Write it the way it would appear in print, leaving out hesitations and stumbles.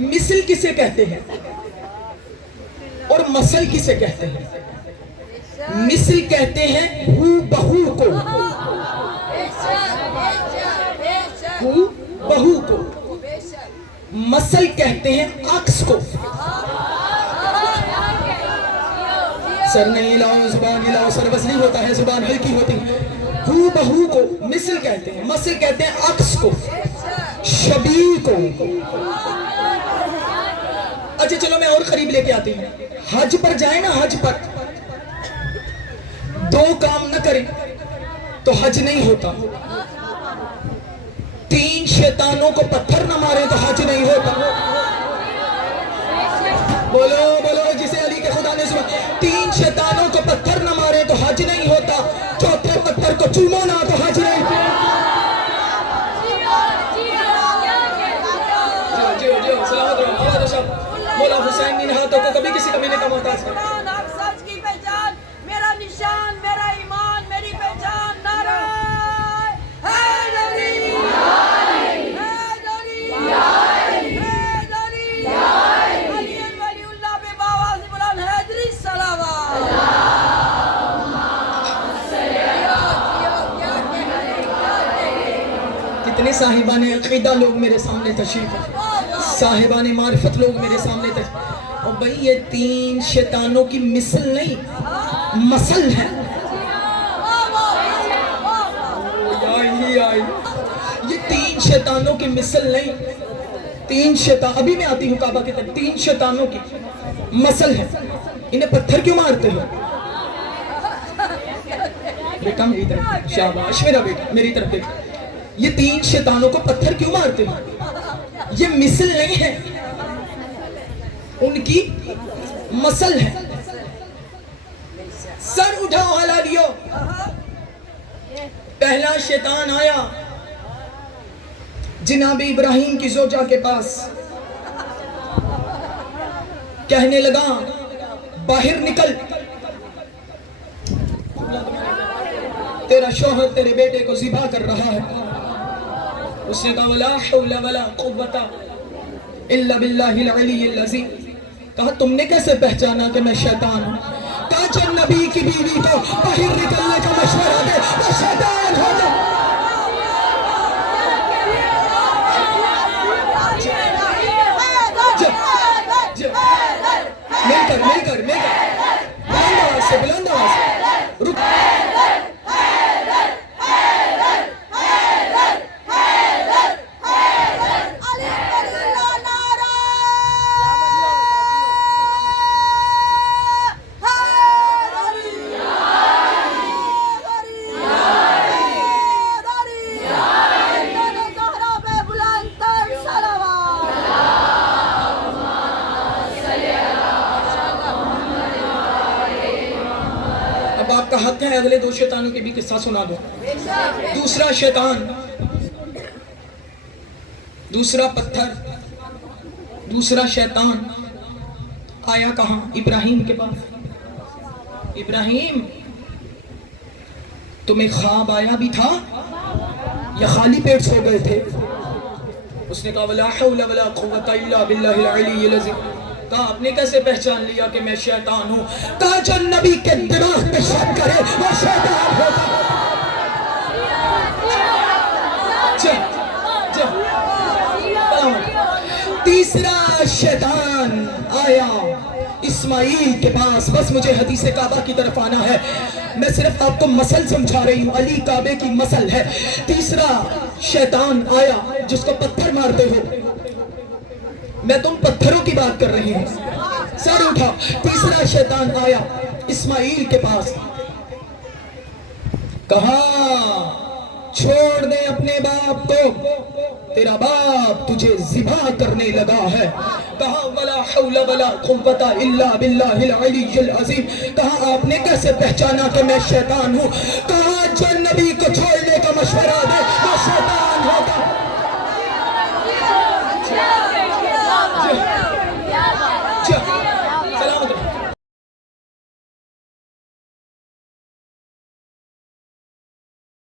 مثل کسے کہتے ہیں اور مثل کسے کہتے ہیں؟ مثل کہتے ہیں ہو بہو کو، ہو بہو کو، مثل کہتے ہیں عکس کو۔ سر نہیں لاؤ، زبان ہلاؤ، سر بس نہیں ہوتا ہے، زبان ہلکی ہوتی ہے۔ ہو بہو کو مثل کہتے ہیں، مثل کہتے ہیں عکس کو، شبیہ کو۔ اچھا چلو میں اور قریب لے کے آتی ہوں۔ حج پر جائیں نا، حج پر دو کام نہ کریں تو حج نہیں ہوتا۔ تین شیطانوں کو پتھر نہ مارے تو حج نہیں ہوتا۔ بولو بولو جسے علی کے خدا نے سنا۔ تین شیطانوں کو پتھر نہ مارے تو حج نہیں ہوتا، چوتھے پتھر کو چومو نہ تو حج نہیں ہوتا۔ سلامت رہو مولا حسین نے ہاتھوں کو کبھی کسی کمینے کا محتاج کر۔ سچ کی پہچان، میرا نشان، میرا ایمان، میری پہچان، نعرہ حیدری، حیدری، حیدری، علی ولی اللہ پہ باواز بلند حیدری صلوات۔ کتنے صاحبان عقیدہ لوگ میرے سامنے تشریف ہیں، صاحبان معرفت لوگ میرے سامنے تشریف ہیں۔ اور بھئی یہ تین شیطانوں کی مثل نہیں، مثل ہے۔ یہ تین شیطانوں کی مثل نہیں، تین شیطان، ابھی میں آتی ہوں کعبہ کی طرف، تین شیطانوں کی مثل ہے۔ انہیں پتھر کیوں مارتے ہو؟ بیٹا میری طرف، شاباش میرا بیٹا میری طرف دیکھ۔ یہ تین شیطانوں کو پتھر کیوں مارتے ہو؟ یہ مثل نہیں ہے، ان کی مثل ہے۔ سر اٹھاؤ حلالیو۔ پہلا شیطان آیا جناب ابراہیم کی زوجہ کے پاس، کہنے لگا باہر نکل، تیرا شوہر تیرے بیٹے کو ذبح کر رہا ہے۔ اس نے کہا ولا حول ولا قوت الا باللہ العلی العظیم۔ کہا تم نے کیسے پہچانا کہ میں شیطان ہوں؟ کہا جب نبی کی بیوی کو باہر نکلنے کا مشورہ دے وہ شیطان ہو جائے۔ مل کر بلند آواز سے رک۔ آپ کا حق ہے اگلے دو شیطانوں کے بھی قصہ سنا دو۔ دوسرا شیطان، دوسرا پتھر، دوسرا شیطان آیا کہاں؟ ابراہیم کے پاس۔ ابراہیم تمہیں خواب آیا بھی تھا یا خالی پیٹ سو گئے تھے؟ اس نے کہا ولا حول ولا قوت الا باللہ العلی العظیم۔ کہا آپ نے کیسے پہچان لیا کہ میں شیطان ہوں؟ کہا جو نبی کے دماغ پہ شک کرے وہ شیطان ہوتا۔ تیسرا شیطان آیا اسماعیل کے پاس۔ بس مجھے حدیث کعبہ کی طرف آنا ہے، میں صرف آپ کو مثل سمجھا رہی ہوں، علی کعبے کی مثل ہے۔ تیسرا شیطان آیا جس کو پتھر مارتے ہو، میں تم پتھروں کی بات کر رہی ہوں، سر اٹھا۔ تیسرا شیطان آیا اسماعیل کے پاس، کہا چھوڑ دے اپنے باپ کو، تیرا باپ تجھے ذبح کرنے لگا ہے۔ کہا ولا حول ولا قوت الا باللہ العلی العظیم۔ کہا آپ نے کیسے پہچانا کہ میں شیطان ہوں؟ کہا جو نبی کو چھوڑنے کا مشورہ دے